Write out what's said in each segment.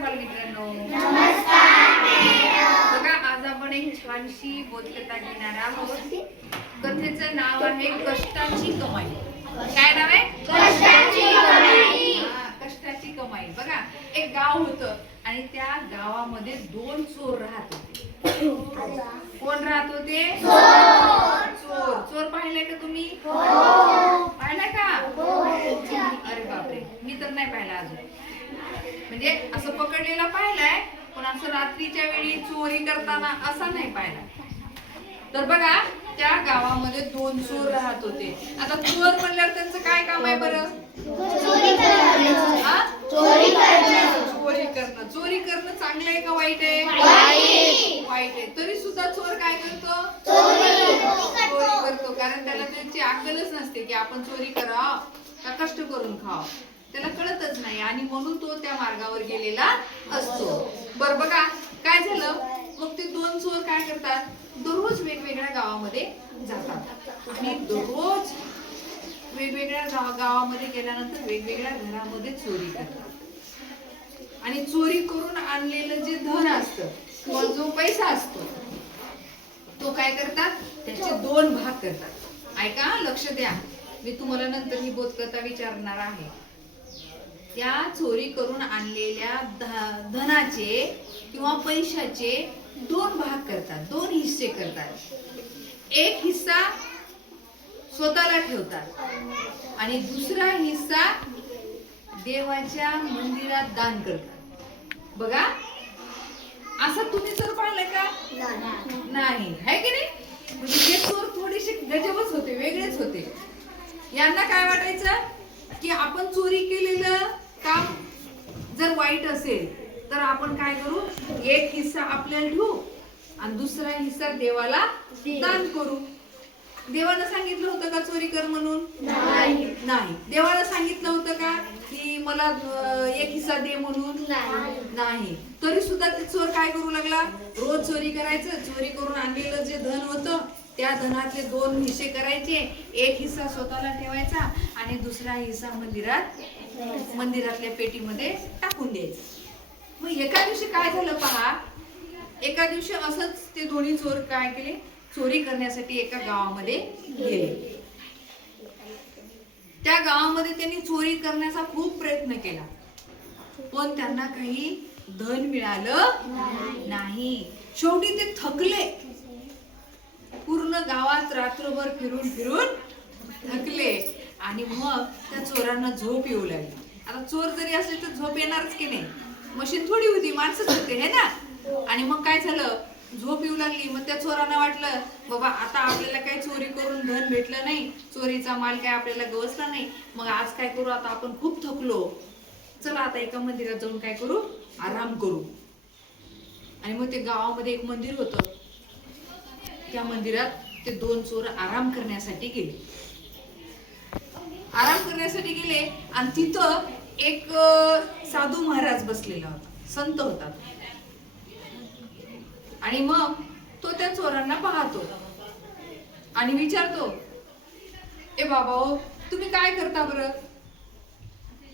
बालमित्रांनो, बघा आज आपण एक छानशी बोधकथा घेणार आहोत. कथेचं नाव आहे कष्टाची कमाई. काय नाव आहे? कष्टाची कमाई. बघा एक गाव होतं आणि त्या गावामध्ये दोन चोर राहत होते. कोण राहत होते? चोर. चोर पाहिले का तुम्ही? पाहिलाय का? अरे बापरे, मी तर नाही पाहिला अजून. म्हणजे असं पकडलेला पाहिलाय, पण असं रात्रीच्या वेळी चोरी करताना असा नाही पाहिला. तर बघा त्या गावामध्ये दोन चोर राहत होते. आता चोर म्हणल्यावर त्यांचं काय काम आहे बरं? चोरी करणं. चोरी करणं चांगलं आहे का वाईट आहे? वाईट आहे. तरी सुद्धा चोर काय करतो? चोरी करतो. कारण त्याला त्याची अक्कलच नसते की आपण चोरी करावं का कष्ट करून खावं. त्याला कळतच नाही आणि म्हणून तो त्या मार्गावर गेलेला असतो. बरं बघा काय झालं, मग ते दोन चोर काय करतात, दररोज वेगवेगळ्या गावामध्ये जातात आणि दररोज वेगवेगळ्या गावामध्ये गेल्यानंतर वेगवेगळ्या घरामध्ये चोरी करतात आणि चोरी करून आणलेलं जे धन असतं किंवा जो पैसा असतो तो काय करतात, त्याचे दोन भाग करतात. ऐका, लक्ष द्या, मी तुम्हाला नंतर ही बोधकथा विचारणार आहे. त्या चोरी करून आणलेल्या धनाचे किंवा पैशाचे दोन भाग करतात, दोन हिस्से करतात. एक हिस्सा स्वतःला ठेवतात आणि दुसरा हिस्सा देवाच्या मंदिरात दान करतात. बघा असं तुम्ही चोर पाहिलं का? नाही, है की नाही? म्हणजे हे चोर थोडेसे गजबच होते, वेगळेच होते. यांना काय वाटायचं की आपण चोरी केलेलं काम जर वाईट असेल तर आपण काय करू, एक हिस्सा आपल्याला ठेवू आणि दुसरा हिस्सा देवाला दान करू. देवानं सांगितलं होतं का चोरी कर म्हणून? नाही. देवाला सांगितलं होतं का की मला एक हिस्सा दे म्हणून? नाही. तरी सुद्धा ते चोर काय करू लागला, रोज चोरी करायचं. चोरी करून आणलेलं जे धन होतं त्या धनातले दोन हिस्से करायचे. एक हिस्सा स्वतःला ठेवायचा आणि दुसरा हिस्सा मंदिरातल्या पेटीमध्ये टाकून द्यायचा. मग एका दिवशी काय झालं पहा, एका दिवशी असंच ते दोन्ही चोर काय केले, चोरी करण्यासाठी एका गावामध्ये गेले. त्या गावामध्ये त्यांनी चोरी करण्याचा खूप प्रयत्न केला, पण त्यांना काही धन मिळालं नाही. शेवटी ते थकले. पूर्ण गावात रात्रभर फिरून फिरून थकले आणि मग त्या चोरांना झोप येऊ लागली. आता चोर जरी असले तर झोप येणारच की नाही, मशीन थोडी होती, माणसंच होते, हे ना. आणि मग काय झालं, झोप येऊ लागली. मग त्या चोरांना वाटलं, बाबा आता आपल्याला काही चोरी करून धन भेटलं नाही, चोरीचा माल काय आपल्याला गवसला नाही, मग आज काय करू, आता आपण खूप थकलो, चला आता एका मंदिरात जाऊन काय करू, आराम करू. आणि मग ते गावामध्ये एक मंदिर होतं. त्या मंदिरात ते दोन चोर आराम करण्यासाठी गेले. आणि तिथं एक साधू महाराज बसलेला होता, संत होता. आणि मग तो त्या चोरांना पाहतो आणि विचारतो, ए बाबा हो, तुम्ही काय करता बरं,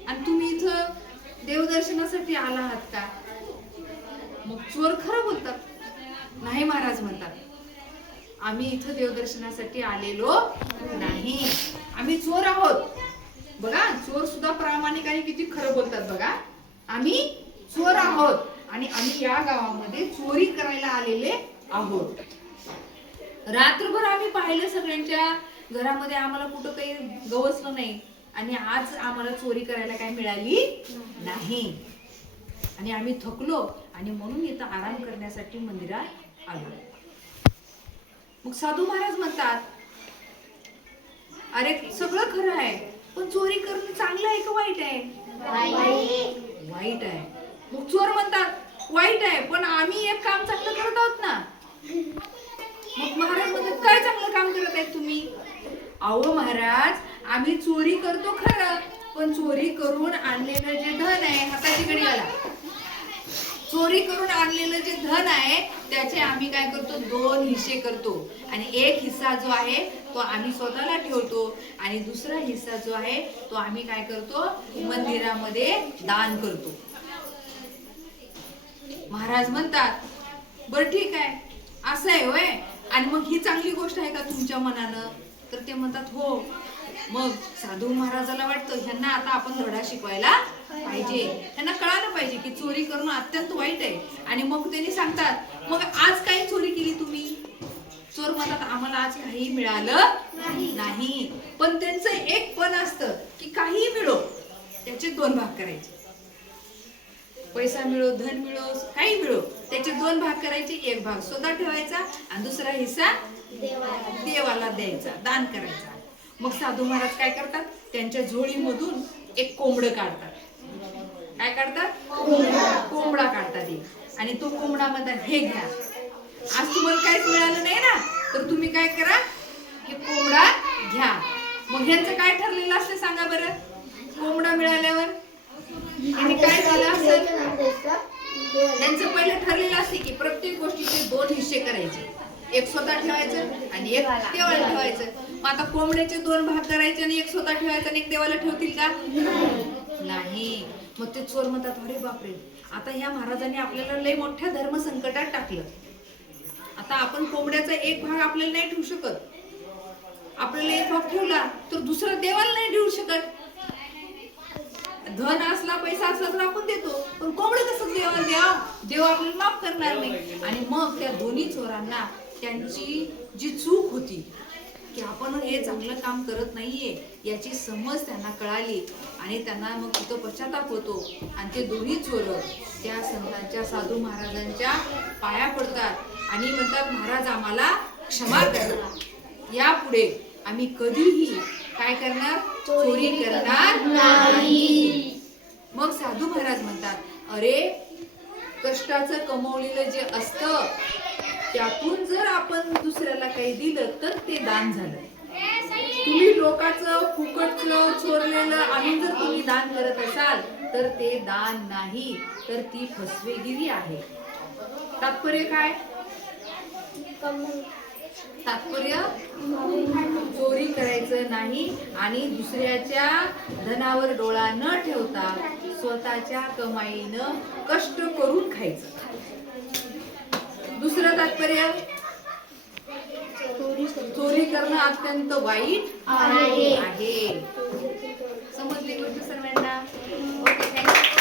आणि तुम्ही इथं देवदर्शनासाठी आला आहात का? मग चोर खरं बोलतात. नाही महाराज म्हणतात, आम्ही इथं देवदर्शनासाठी आलेलो नाही, आम्ही चोर आहोत. बघा चोर सुद्धा प्रामाणिक आणि किती खरं बोलतात. बघा, आम्ही चोर आहोत आणि आम्ही या गावामध्ये चोरी करायला आलेले आहोत. रात्रभर आम्ही पाहिलं सगळ्यांच्या घरामध्ये, आम्हाला कुठं काही गवसलं नाही आणि आज आम्हाला चोरी करायला काय मिळाली नाही आणि आम्ही थकलो आणि म्हणून इथं आराम करण्यासाठी मंदिरात आलो. मग साधू महाराज म्हणतात, अरे सगळं खरं आहे, पण चोरी करणं चांगलं आहे का वाईट आहे? वाईट आहे. मग चोर म्हणतात, वाईट आहे, पण आम्ही एक काम चांगलं करत आहोत ना. मग महाराज म्हणतात, काय चांगलं काम करत आहेत तुम्ही? अहो महाराज, आम्ही चोरी करतो खरं, पण चोरी करून आणलेलं जे धन आहे, हाताची घडी आला, चोरी करून आणलेलं जे धन आहे त्याचे आम्ही काय करतो, दोन हिस्से करतो. आणि एक हिस्सा जो आहे तो आम्ही स्वतःला ठेवतो आणि दुसरा हिस्सा जो आहे तो आम्ही काय करतो, मंदिरामध्ये दान करतो. महाराज म्हणतात बरं ठीक आहे, असं आहे होय, आणि मग ही चांगली गोष्ट आहे का तुमच्या मनानं? तर ते म्हणतात हो. मग साधू महाराजाला वाटतं ह्यांना आता आपण धडा शिकवायला पाहिजे, त्यांना कळायला पाहिजे की चोरी करणं अत्यंत वाईट आहे. आणि मग त्यांनी सांगतात मग आज काय चोरी केली तुम्ही? चोर म्हणतात आम्हाला आज काही मिळालं नाही. पण त्यांचं एक पण असतं की काही मिळो त्याचे 2 भाग करायचे. पैसा मिळो, धन मिळो, काही मिळो, त्याचे 2 भाग करायचे. एक भाग स्वतः ठेवायचा आणि दुसरा हिस्सा देवाला द्यायचा, दान करायचा. मग साधू महाराज काय करतात? त्यांच्या झोळीमधून एक कोंबडं काढतात. काय काढतात? कोंबडा काढतात. आणि तो कोंबडा म्हणतात हे घ्या, आज तुम्हाला काहीच मिळालं नाही ना, तर तुम्ही काय करा, हे कोंबडा घ्या. मग ह्यांचं काय ठरलेलं असतं सांगा बरं? कोंबडा मिळाल्यावर आणि काय झालं असेल? त्यांचं पहिलं ठरलेलं असते की प्रत्येक गोष्टीचे 2 हिस्से करायचे. एक स्वतः ठेवायचं आणि एक देवाला ठेवायचं. मग आता कोंबड्याचे 2 भाग करायचे आणि एक स्वतः ठेवायचं आणि एक देवाला ठेवतील का? नाही. मग ते चोर म्हणतात अरे बापरे, आता ह्या महाराजांनी आपल्याला लय मोठ्या धर्म संकटात टाकलं. आता आपण कोंबड्याचा एक भाग आपल्याला नाही ठेवू शकत. आपल्याला एक भाग ठेवला तर दुसरा देवाला नाही ठेवू शकत. धन असला, पैसा असला तर आपण देतो, पण कोंबडं कसं देवाला द्याव? देव आपल्याला माफ करणार नाही. आणि मग त्या दोन्ही चोरांना त्यांची जी चूक होती की आपण हे चांगलं काम करत नाहीये याची समज त्यांना कळाली आणि त्यांना मग तिथं पश्चाताप होतो. आणि ते दोन्ही चोर त्या संतांच्या, साधू महाराजांच्या पाया पडतात आणि म्हणतात महाराज आम्हाला क्षमा करा, यापुढे आम्ही कधीही काय करणार? चोरी करणार नाही. मग साधू महाराज म्हणतात अरे कष्टाचं कमवलेलं जे असतं त्यातून जर आपण दुसऱ्याला काही दिलं तर ते दान झालं. तुम्ही लोकांचं फुकटचं चोरलेलं आणून जर तुम्ही दान करत असाल तर ते दान नाही, तर ती फसवेगिरी आहे. तात्पर्य काय? तात्पर्य चोरी करायचं नाही आणि दुसऱ्याच्या धनावर डोळा न ठेवता स्वतःच्या कमाईनं कष्ट करून खायचं. दुसरं तात्पर्य चोरी करणं अत्यंत वाईट आहे. समजली गोष्ट सर्वांना? Okay, thank you.